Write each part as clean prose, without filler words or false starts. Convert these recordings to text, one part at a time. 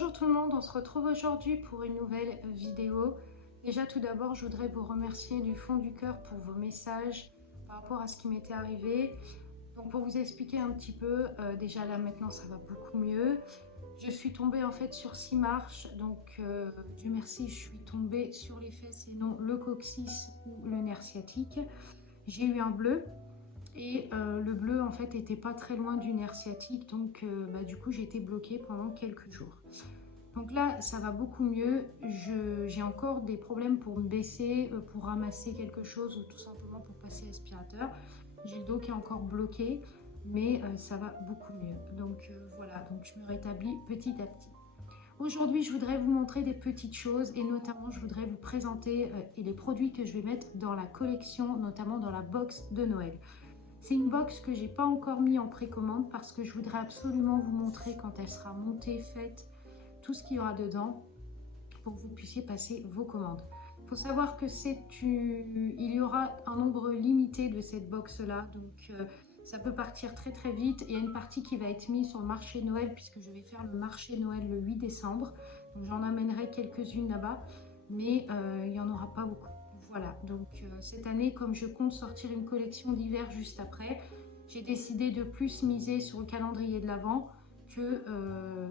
Bonjour tout le monde, on se retrouve aujourd'hui pour une nouvelle vidéo. Déjà tout d'abord, je voudrais vous remercier du fond du cœur pour vos messages par rapport à ce qui m'était arrivé. Donc pour vous expliquer un petit peu, déjà là maintenant ça va beaucoup mieux. Je suis tombée en fait sur 6 marches, donc Dieu merci, je suis tombée sur les fesses et non le coccyx ou le nerf sciatique. J'ai eu un bleu. Et le bleu en fait était pas très loin du nerf sciatique, donc du coup j'ai été bloquée pendant quelques jours. Donc là ça va beaucoup mieux, j'ai encore des problèmes pour me baisser, pour ramasser quelque chose ou tout simplement pour passer l'aspirateur. J'ai le dos qui est encore bloqué, mais ça va beaucoup mieux. Donc voilà, donc je me rétablis petit à petit. Aujourd'hui je voudrais vous montrer des petites choses et notamment je voudrais vous présenter les produits que je vais mettre dans la collection, notamment dans la box de Noël. C'est une box que j'ai pas encore mis en précommande parce que je voudrais absolument vous montrer quand elle sera montée, faite, tout ce qu'il y aura dedans pour que vous puissiez passer vos commandes. Il faut savoir que il y aura un nombre limité de cette box là, donc ça peut partir très très vite. Il y a une partie qui va être mise sur le marché Noël puisque je vais faire le marché Noël le 8 décembre. Donc j'en amènerai quelques-unes là-bas, mais il n'y en aura pas beaucoup. Voilà, donc cette année, comme je compte sortir une collection d'hiver juste après, j'ai décidé de plus miser sur le calendrier de l'Avent que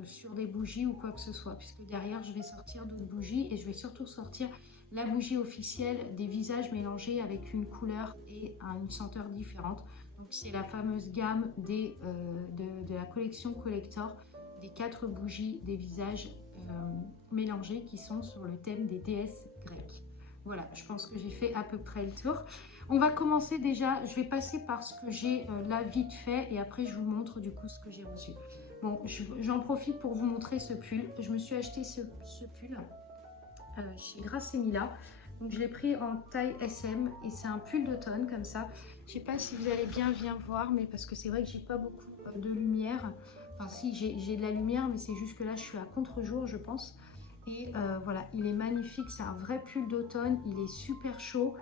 sur des bougies ou quoi que ce soit, puisque derrière, je vais sortir d'autres bougies et je vais surtout sortir la bougie officielle des visages mélangés avec une couleur et une senteur différente. Donc c'est la fameuse gamme de la collection collector des 4 bougies des visages mélangés qui sont sur le thème des déesses grecques. Voilà, je pense que j'ai fait à peu près le tour. On va commencer déjà, je vais passer par ce que j'ai là vite fait et après je vous montre du coup ce que j'ai reçu. Bon, j'en profite pour vous montrer ce pull. Je me suis acheté ce pull chez Grassemilla. Donc je l'ai pris en taille SM et c'est un pull d'automne comme ça. Je sais pas si vous allez bien voir, mais parce que c'est vrai que j'ai pas beaucoup de lumière. Enfin si, j'ai de la lumière, mais c'est juste que là je suis à contre-jour je pense. Et voilà, il est magnifique, c'est un vrai pull d'automne, il est super chaud.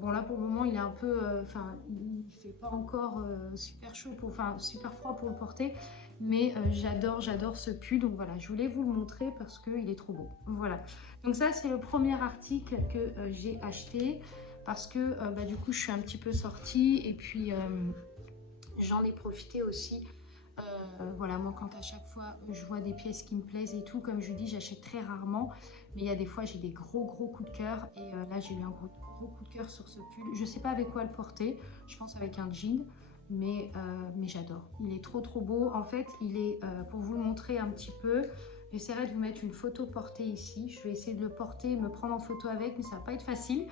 Bon là pour le moment il est un peu, il fait pas encore super chaud, super froid pour le porter. Mais j'adore ce pull, donc voilà, je voulais vous le montrer parce qu'il est trop beau. Voilà, donc ça c'est le premier article que j'ai acheté parce que du coup je suis un petit peu sortie et puis j'en ai profité aussi. Voilà, moi quand à chaque fois je vois des pièces qui me plaisent et tout, comme je vous dis, j'achète très rarement, mais il y a des fois j'ai des gros coups de cœur et là j'ai eu un gros coup de cœur sur ce pull. Je sais pas avec quoi le porter, je pense avec un jean, mais j'adore. Il est trop beau. En fait, il est, pour vous le montrer un petit peu, j'essaierai de vous mettre une photo portée ici. Je vais essayer de le porter, me prendre en photo avec, mais ça va pas être facile.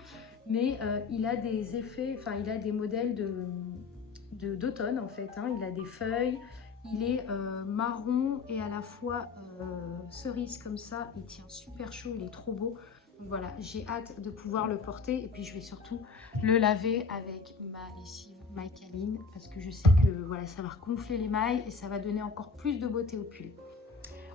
Mais il a des effets, il a des modèles d'automne en fait, hein. Il a des feuilles. Il est marron et à la fois cerise comme ça. Il tient super chaud, il est trop beau. Donc voilà, j'ai hâte de pouvoir le porter. Et puis je vais surtout le laver avec ma lessive Mycaline parce que je sais que voilà, ça va regonfler les mailles et ça va donner encore plus de beauté au pull.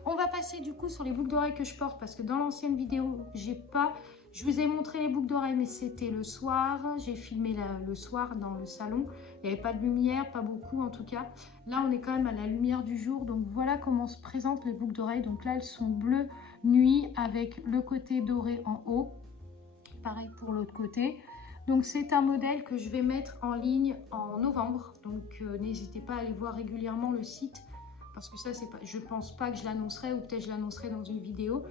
On va passer du coup sur les boucles d'oreilles que je porte parce que dans l'ancienne vidéo, je vous ai montré les boucles d'oreilles, mais c'était le soir. J'ai filmé le soir dans le salon. Il n'y avait pas de lumière, pas beaucoup en tout cas. Là, on est quand même à la lumière du jour. Donc voilà comment se présentent les boucles d'oreilles. Donc là, elles sont bleues nuit avec le côté doré en haut. Pareil pour l'autre côté. Donc c'est un modèle que je vais mettre en ligne en novembre. Donc n'hésitez pas à aller voir régulièrement le site. Parce que ça, je ne pense pas que je l'annoncerai ou peut-être je l'annoncerai dans une vidéo.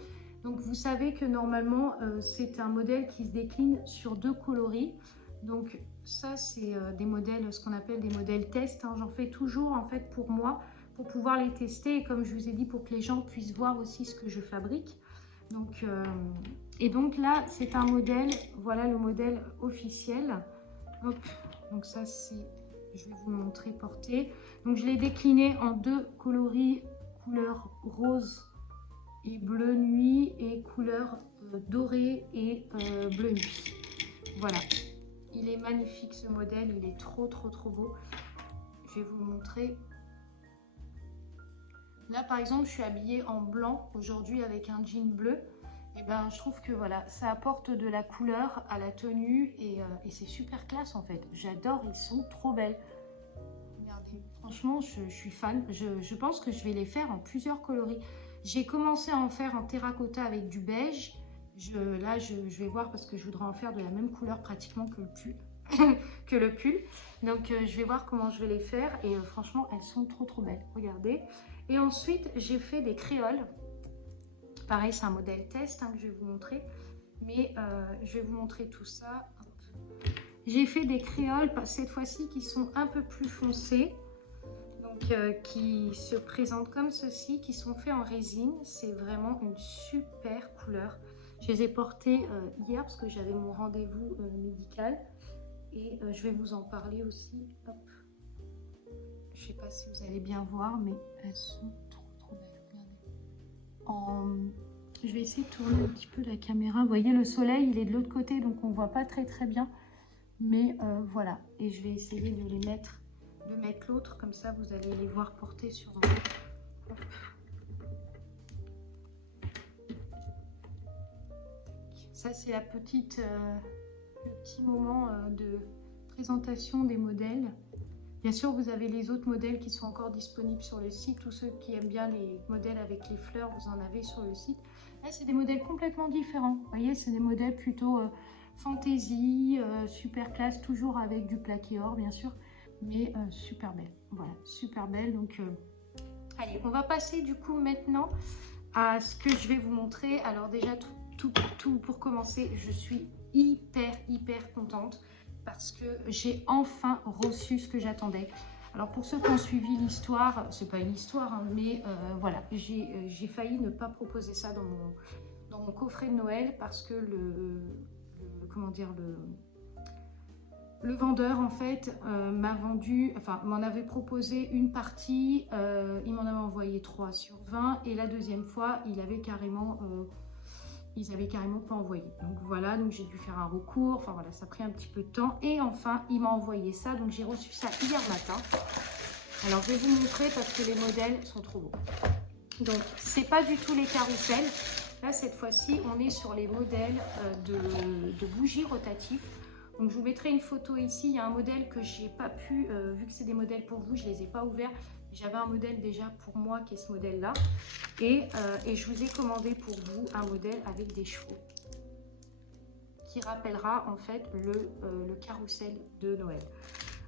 Donc vous savez que normalement c'est un modèle qui se décline sur 2 coloris. Donc ça c'est des modèles, ce qu'on appelle des modèles test, hein. J'en fais toujours en fait pour moi, pour pouvoir les tester et comme je vous ai dit pour que les gens puissent voir aussi ce que je fabrique. Donc, et donc là c'est un modèle, voilà le modèle officiel. Hop, donc ça c'est, je vais vous le montrer porté. Donc je l'ai décliné en 2 coloris, couleur rose et bleu nuit et couleur dorée et bleu nuit. Voilà, il est magnifique ce modèle, il est trop beau. Je vais vous le montrer. Là par exemple, je suis habillée en blanc aujourd'hui avec un jean bleu. Et ben je trouve que voilà, ça apporte de la couleur à la tenue et c'est super classe en fait. J'adore, ils sont trop belles. Regardez, franchement, je suis fan. Je pense que je vais les faire en plusieurs coloris. J'ai commencé à en faire en terracotta avec du beige. Là, je vais voir parce que je voudrais en faire de la même couleur pratiquement que le pull. que le pull. Donc, je vais voir comment je vais les faire. Et franchement, elles sont trop belles. Regardez. Et ensuite, j'ai fait des créoles. Pareil, c'est un modèle test que je vais vous montrer. Mais je vais vous montrer tout ça. J'ai fait des créoles, cette fois-ci, qui sont un peu plus foncées. Donc, qui se présentent comme ceci, qui sont faits en résine. C'est vraiment une super couleur. Je les ai portées hier parce que j'avais mon rendez-vous médical. Et je vais vous en parler aussi. Hop. Je ne sais pas si vous allez bien voir, mais elles sont trop belles. Regardez. Je vais essayer de tourner un petit peu la caméra. Vous voyez, le soleil, il est de l'autre côté, donc on ne voit pas très bien. Mais voilà. Et je vais essayer de les mettre, de mettre l'autre. Comme ça, vous allez les voir porter sur... Hop. Ça, c'est la petite... le petit moment de présentation des modèles. Bien sûr, vous avez les autres modèles qui sont encore disponibles sur le site. Tous ceux qui aiment bien les modèles avec les fleurs, vous en avez sur le site. Là, c'est des modèles complètement différents. Vous voyez, c'est des modèles plutôt fantaisie, super classe, toujours avec du plaqué or, bien sûr, mais super belle. Voilà, super belle. Donc, allez, on va passer du coup maintenant à ce que je vais vous montrer. Alors déjà, tout pour commencer, je suis hyper contente parce que j'ai enfin reçu ce que j'attendais. Alors pour ceux qui ont suivi l'histoire, c'est pas une histoire, mais voilà, j'ai failli ne pas proposer ça dans mon coffret de Noël parce que comment dire, le vendeur en fait m'a vendu, enfin m'en avait proposé une partie, il m'en avait envoyé 3 sur 20 et la deuxième fois il avait carrément ils n'avaient carrément pas envoyé. Donc voilà, donc j'ai dû faire un recours. Enfin voilà, ça a pris un petit peu de temps. Et enfin, il m'a envoyé ça. Donc j'ai reçu ça hier matin. Alors je vais vous montrer parce que les modèles sont trop beaux. Donc c'est pas du tout les carousels. Là cette fois-ci, on est sur les modèles de bougies rotatives. Donc je vous mettrai une photo ici. Il y a un modèle que j'ai pas pu, vu que c'est des modèles pour vous, je les ai pas ouverts. J'avais un modèle déjà pour moi qui est ce modèle-là. Et je vous ai commandé pour vous un modèle avec des chevaux qui rappellera en fait le carrousel de Noël.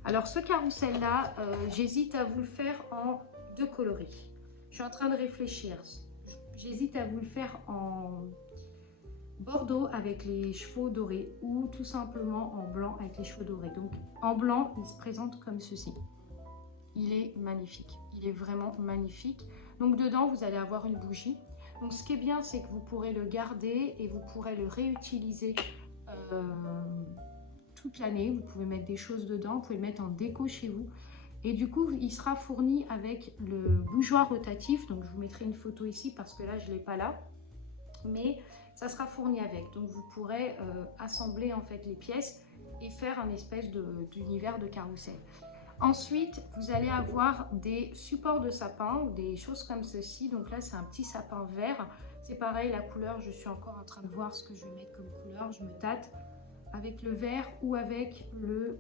Alors ce carrousel-là, j'hésite à vous le faire en 2 coloris. Je suis en train de réfléchir. J'hésite à vous le faire en bordeaux avec les chevaux dorés ou tout simplement en blanc avec les chevaux dorés. Donc en blanc, il se présente comme ceci. Il est magnifique, il est vraiment magnifique. Donc dedans, vous allez avoir une bougie. Donc ce qui est bien, c'est que vous pourrez le garder et vous pourrez le réutiliser toute l'année. Vous pouvez mettre des choses dedans, vous pouvez le mettre en déco chez vous. Et du coup, il sera fourni avec le bougeoir rotatif. Donc je vous mettrai une photo ici parce que là, je ne l'ai pas là. Mais ça sera fourni avec. Donc vous pourrez assembler en fait les pièces et faire un espèce d'univers de carrousel. Ensuite, vous allez avoir des supports de sapin ou des choses comme ceci. Donc là, c'est un petit sapin vert. C'est pareil, la couleur, je suis encore en train de voir ce que je vais mettre comme couleur. Je me tâte avec le vert ou avec le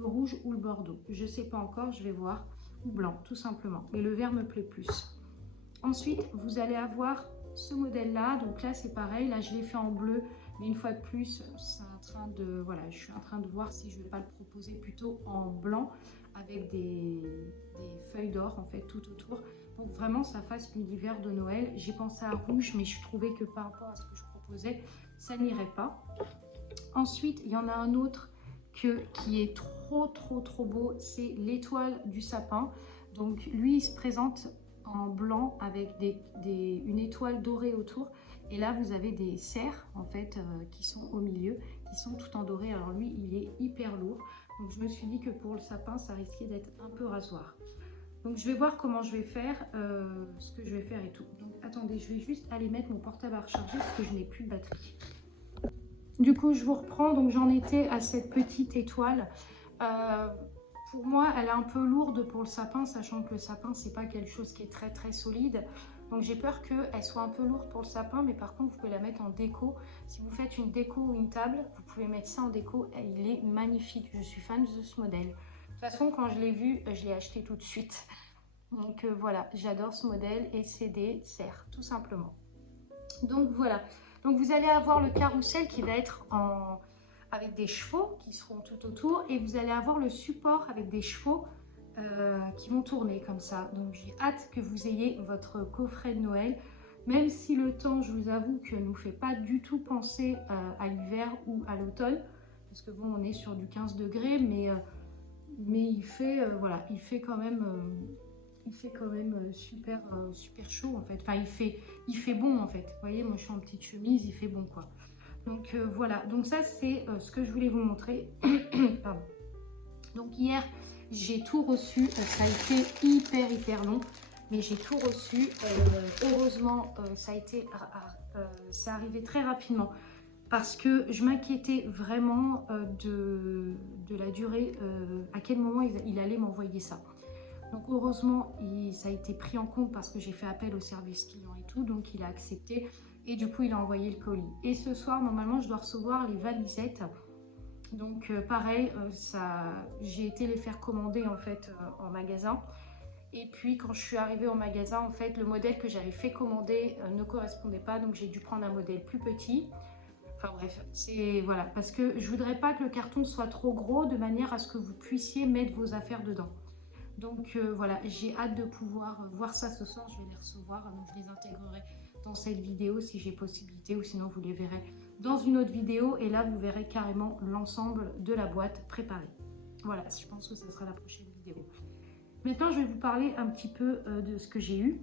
rouge ou le bordeaux. Je ne sais pas encore, je vais voir. Ou blanc, tout simplement. Mais le vert me plaît plus. Ensuite, vous allez avoir ce modèle-là. Donc là, c'est pareil. Là, je l'ai fait en bleu. Mais une fois de plus, c'est en train de, voilà, je suis en train de voir si je ne vais pas le proposer plutôt en blanc avec des feuilles d'or en fait tout autour pour que vraiment ça fasse l'univers de Noël. J'ai pensé à rouge, mais je trouvais que par rapport à ce que je proposais, ça n'irait pas. Ensuite, il y en a un autre qui est trop beau, c'est l'étoile du sapin. Donc lui, il se présente en blanc avec une étoile dorée autour. Et là, vous avez des cerfs, en fait, qui sont au milieu, qui sont tout en doré. Alors lui, il est hyper lourd. Donc je me suis dit que pour le sapin, ça risquait d'être un peu rasoir. Donc je vais voir comment je vais faire, ce que je vais faire et tout. Donc attendez, je vais juste aller mettre mon portable à recharger parce que je n'ai plus de batterie. Du coup, je vous reprends. Donc j'en étais à cette petite étoile. Pour moi, elle est un peu lourde pour le sapin, sachant que le sapin, c'est pas quelque chose qui est très solide. Donc j'ai peur qu'elle soit un peu lourde pour le sapin, mais par contre, vous pouvez la mettre en déco. Si vous faites une déco ou une table, vous pouvez mettre ça en déco. Et il est magnifique. Je suis fan de ce modèle. De toute façon, quand je l'ai vu, je l'ai acheté tout de suite. Donc voilà, j'adore ce modèle et c'est des serres, tout simplement. Donc voilà, donc vous allez avoir le carrousel qui va être avec des chevaux qui seront tout autour et vous allez avoir le support avec des chevaux qui vont tourner comme ça. Donc j'ai hâte que vous ayez votre coffret de Noël, même si le temps, je vous avoue, que ne nous fait pas du tout penser à l'hiver ou à l'automne, parce que bon, on est sur du 15 degrés, mais il fait, voilà, il fait quand même super, super chaud en fait. Enfin, il fait bon en fait. Vous voyez, moi je suis en petite chemise, il fait bon quoi. Donc voilà, donc ça c'est ce que je voulais vous montrer. Pardon. Donc hier, j'ai tout reçu. Ça a été hyper long, mais j'ai tout reçu. Heureusement, ça a été, c'est arrivé très rapidement parce que je m'inquiétais vraiment de la durée, à quel moment il allait m'envoyer ça. Donc heureusement, ça a été pris en compte parce que j'ai fait appel au service client et tout, donc il a accepté et du coup il a envoyé le colis. Et ce soir, normalement, je dois recevoir les valisettes. Donc pareil, j'ai été les faire commander en fait en magasin. Et puis quand je suis arrivée au magasin, en fait, le modèle que j'avais fait commander ne correspondait pas, donc j'ai dû prendre un modèle plus petit. Enfin bref, c'est voilà, parce que je voudrais pas que le carton soit trop gros de manière à ce que vous puissiez mettre vos affaires dedans. Donc voilà, j'ai hâte de pouvoir voir ça ce soir, je vais les recevoir, donc je les intégrerai dans cette vidéo si j'ai possibilité, ou sinon vous les verrez dans une autre vidéo, et là vous verrez carrément l'ensemble de la boîte préparée. Voilà, je pense que ce sera la prochaine vidéo. Maintenant, je vais vous parler un petit peu de ce que j'ai eu,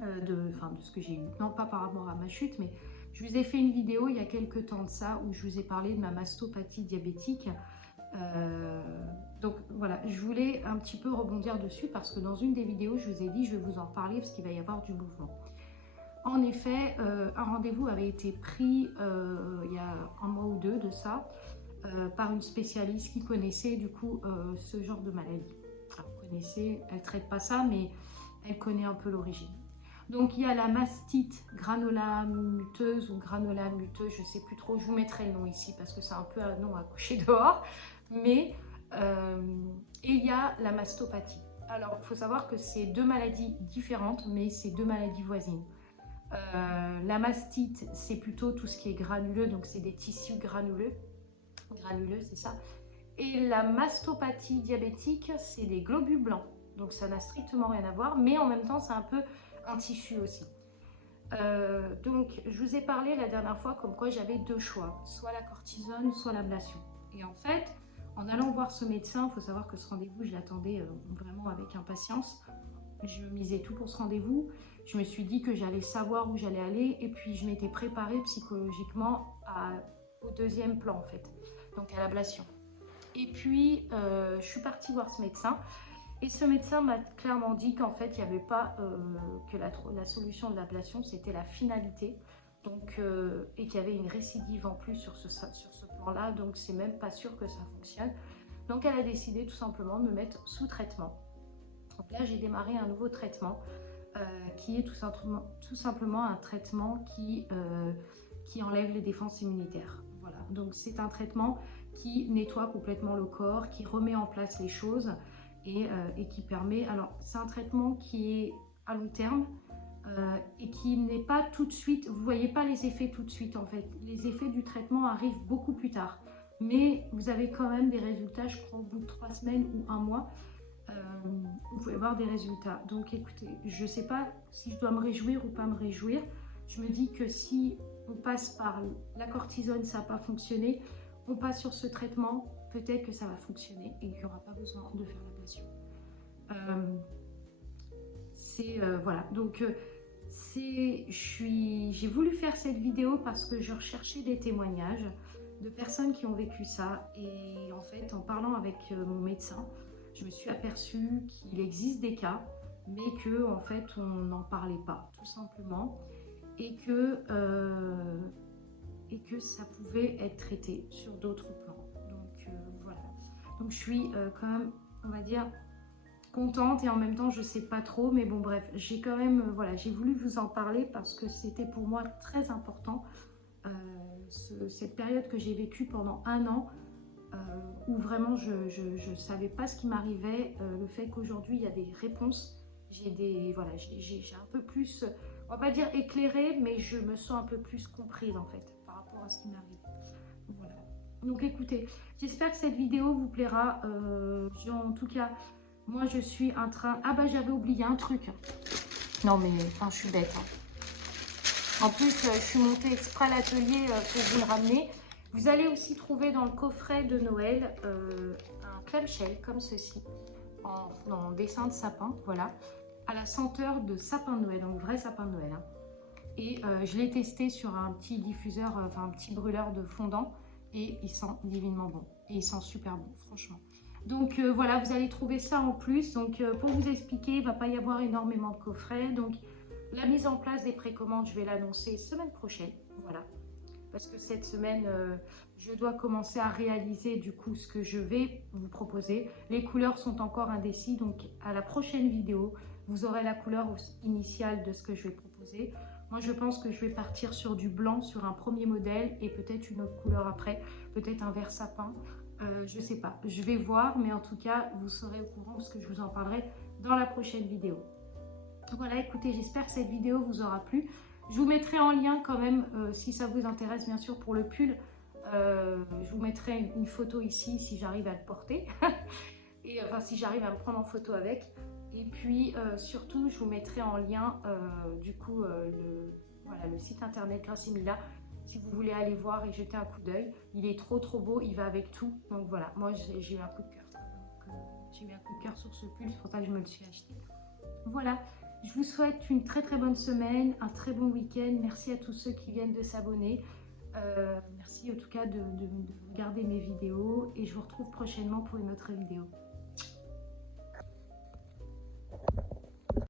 de ce que j'ai eu, non pas par rapport à ma chute, mais je vous ai fait une vidéo il y a quelques temps de ça, où je vous ai parlé de ma mastopathie diabétique. Donc voilà, je voulais un petit peu rebondir dessus parce que dans une des vidéos, je vous ai dit, je vais vous en parler parce qu'il va y avoir du mouvement. En effet, un rendez-vous avait été pris il y a un mois ou deux de ça par une spécialiste qui connaissait du coup ce genre de maladie. Alors, connaissait, elle ne traite pas ça, mais elle connaît un peu l'origine. Donc il y a la mastite granulomatoeuse ou granulomateuse, je ne sais plus trop, je vous mettrai le nom ici parce que c'est un peu un nom à coucher dehors. Mais et il y a la mastopathie. Alors, il faut savoir que c'est deux maladies différentes, mais c'est deux maladies voisines. La mastite, c'est plutôt tout ce qui est granuleux, donc c'est des tissus granuleux, c'est ça. Et la mastopathie diabétique, c'est des globules blancs, donc ça n'a strictement rien à voir, mais en même temps, c'est un peu un tissu aussi. Donc, je vous ai parlé la dernière fois comme quoi j'avais deux choix, soit la cortisone, soit l'ablation. Et en fait, en allant voir ce médecin, il faut savoir que ce rendez-vous, je l'attendais vraiment avec impatience. Je misais tout pour ce rendez-vous. Je me suis dit que j'allais savoir où j'allais aller et puis je m'étais préparée psychologiquement au deuxième plan en fait, donc à l'ablation. Et puis, je suis partie voir ce médecin. Et ce médecin m'a clairement dit qu'en fait, il n'y avait pas que la solution de l'ablation, c'était la finalité. Donc, et qu'il y avait une récidive en plus sur ce plan-là, donc c'est même pas sûr que ça fonctionne. Donc, elle a décidé tout simplement de me mettre sous traitement. Donc là, j'ai démarré un nouveau traitement qui est tout simplement un traitement qui enlève les défenses immunitaires. Voilà, donc c'est un traitement qui nettoie complètement le corps, qui remet en place les choses. Et qui permet, alors c'est un traitement qui est à long terme et qui n'est pas tout de suite, vous ne voyez pas les effets tout de suite en fait, les effets du traitement arrivent beaucoup plus tard, mais vous avez quand même des résultats, je crois au bout de 3 semaines ou un mois, vous pouvez voir des résultats. Donc écoutez, je ne sais pas si je dois me réjouir ou pas me réjouir, je me dis que si on passe par la cortisone, ça n'a pas fonctionné, on passe sur ce traitement, peut-être que ça va fonctionner et qu'il n'y aura pas besoin de faire l'ablation. Voilà, donc j'ai voulu faire cette vidéo parce que je recherchais des témoignages de personnes qui ont vécu ça et en fait en parlant avec mon médecin, je me suis aperçue qu'il existe des cas mais que en fait on n'en parlait pas tout simplement et que ça pouvait être traité sur d'autres plans. Donc voilà. Donc je suis quand même, on va dire, contente et en même temps je sais pas trop, mais bon bref, j'ai quand même, voilà, j'ai voulu vous en parler parce que c'était pour moi très important, cette période que j'ai vécue pendant un an, où vraiment je savais pas ce qui m'arrivait, le fait qu'aujourd'hui il y a des réponses voilà, j'ai un peu plus, on va pas dire éclairé, mais je me sens un peu plus comprise en fait par rapport à ce qui m'arrive. Voilà. Donc écoutez, j'espère que cette vidéo vous plaira. En tout cas, moi je suis en train... Ah bah j'avais oublié un truc. Non mais, enfin je suis bête. En plus, je suis montée exprès à l'atelier pour vous le ramener. Vous allez aussi trouver dans le coffret de Noël un clamshell comme ceci, en dessin de sapin, voilà, à la senteur de sapin de Noël, donc vrai sapin de Noël. Hein. Et je l'ai testé sur un petit diffuseur, enfin un petit brûleur de fondant, et il sent divinement bon. Et il sent super bon, franchement. Donc voilà, vous allez trouver ça en plus. Donc pour vous expliquer, il ne va pas y avoir énormément de coffrets. Donc la mise en place des précommandes, je vais l'annoncer semaine prochaine. Voilà. Parce que cette semaine, je dois commencer à réaliser du coup ce que je vais vous proposer. Les couleurs sont encore indécis, donc à la prochaine vidéo, vous aurez la couleur initiale de ce que je vais proposer. Moi, je pense que je vais partir sur du blanc sur un premier modèle et peut-être une autre couleur après, peut-être un vert sapin. Je ne sais pas, je vais voir, mais en tout cas, vous serez au courant parce que je vous en parlerai dans la prochaine vidéo. Voilà, écoutez, j'espère que cette vidéo vous aura plu. Je vous mettrai en lien quand même, si ça vous intéresse bien sûr pour le pull, je vous mettrai une photo ici si j'arrive à le porter, et enfin si j'arrive à me prendre en photo avec. Et puis surtout, je vous mettrai en lien du coup le site internet Gracemila, si vous voulez aller voir et jeter un coup d'œil. Il est trop beau, il va avec tout. Donc voilà, moi j'ai eu un coup de cœur. J'ai eu un coup de cœur sur ce pull, c'est pour ça que je me le suis acheté. Voilà. Je vous souhaite une très bonne semaine, un très bon week-end. Merci à tous ceux qui viennent de s'abonner. Merci en tout cas de regarder mes vidéos et je vous retrouve prochainement pour une autre vidéo.